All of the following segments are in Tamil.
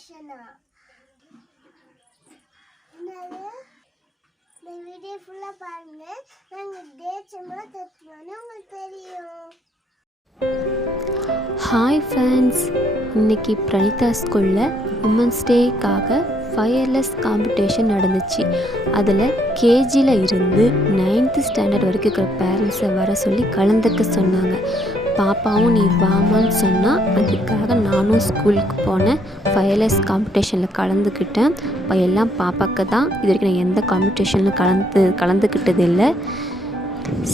காம்படிஷனா? என்னது? இந்த வீடியோ ஃபுல்லா பாருங்க. நாங்க டேட்ஸ் எல்லாம் தட்டுறோம்னு உங்களுக்கு தெரியும். ஹாய் ஃப்ரெண்ட்ஸ், இன்றைக்கி பிரணிதா ஸ்கூலில் உமன்ஸ் டேக்காக ஃபயர்லெஸ் காம்படிஷன் நடந்துச்சு. அதில் கேஜியில் இருந்து 9th ஸ்டாண்டர்ட் வரைக்கும் இருக்கிற பேரண்ட்ஸை வர சொல்லி கலந்துக்க சொன்னாங்க. பாப்பாவும் நீ வாமான்னு சொன்னால் அதுக்காக நானும் ஸ்கூலுக்கு போனேன். ஃபயர்லெஸ் காம்படிஷனில் கலந்துக்கிட்டேன். இப்போ எல்லாம் பாப்பாவுக்கு தான். இது வரைக்கும் நான் எந்த காம்படிஷனிலும் கலந்துக்கிட்டது இல்லை.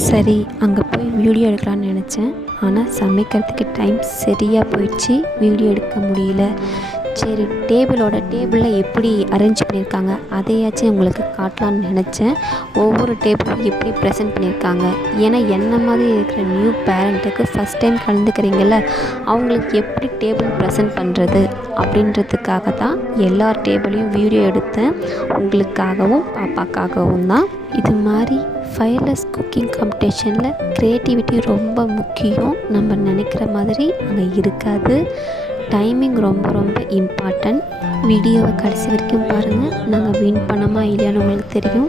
சரி, அங்கே போய் வீடியோ எடுக்கலான்னு நினச்சேன். ஆனால் சமைக்கிறதுக்கு டைம் சரியாக போயிடுச்சு, வீடியோ எடுக்க முடியல. சரி, டேபிளில் எப்படி அரேஞ்ச் பண்ணியிருக்காங்க அதையாச்சும் உங்களுக்கு காட்டலான்னு நினச்சேன். ஒவ்வொரு டேபிளும் எப்படி ப்ரெசென்ட் பண்ணியிருக்காங்க. ஏன்னா என்ன மாதிரி இருக்கிற நியூ பேரண்ட்டுக்கு ஃபஸ்ட் டைம் கலந்துக்கிறீங்கள, அவங்களுக்கு எப்படி டேபிள் ப்ரெசென்ட் பண்ணுறது அப்படின்றதுக்காக தான் எல்லா டேபிளையும் வீடியோ எடுத்தேன். உங்களுக்காகவும் பாப்பாக்காகவும் தான். இது மாதிரி ஃபயர்லெஸ் குக்கிங் காம்படிஷனில் க்ரியேட்டிவிட்டி ரொம்ப முக்கியம். நம்ம நினைக்கிற மாதிரி அங்கே இருக்காது. டைமிங் ரொம்ப ரொம்ப இம்பார்ட்டன்ட். வீடியோவை கடைசி வரைக்கும் பாருங்கள். நாங்கள் வின் பண்ணோமா இல்லையான்னு உங்களுக்கு தெரியும்.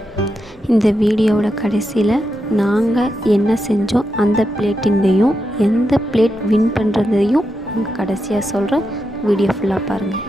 இந்த வீடியோவோட கடைசியில் நாங்கள் என்ன செஞ்சோம் அந்த பிளேட்டிங்கையும் எந்த பிளேட் வின் பண்ணுறதையும் நாங்கள் கடைசியாக சொல்கிறோம். வீடியோ ஃபுல்லாக பாருங்கள்.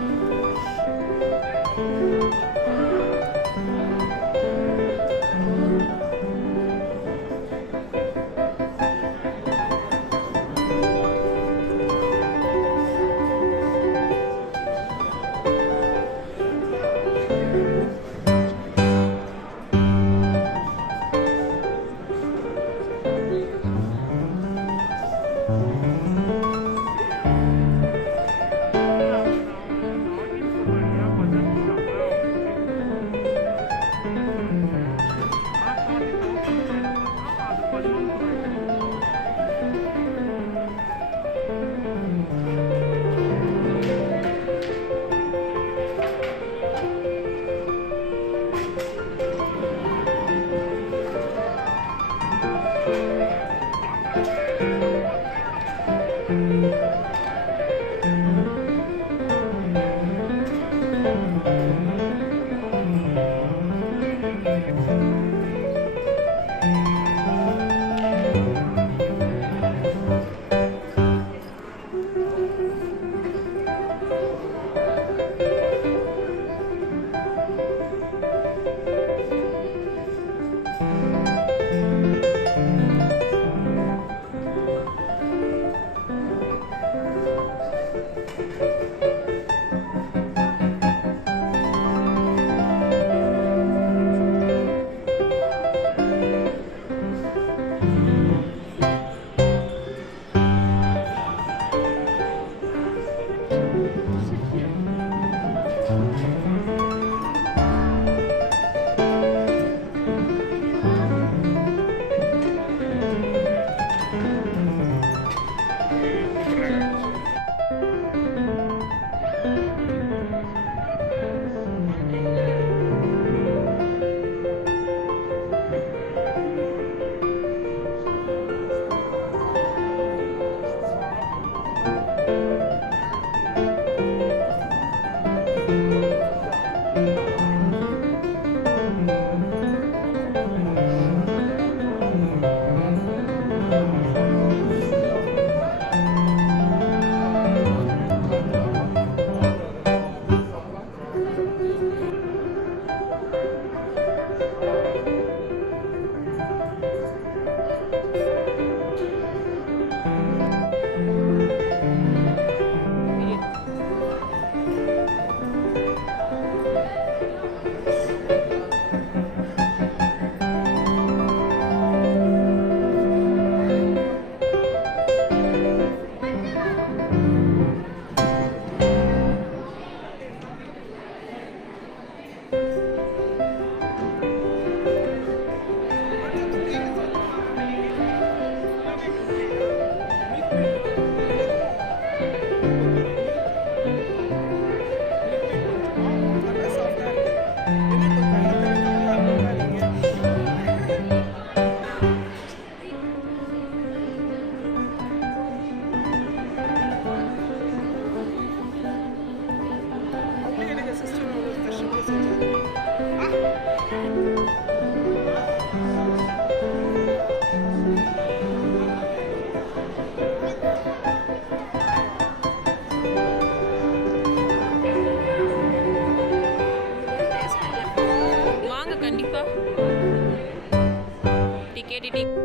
எடிட்டிங்.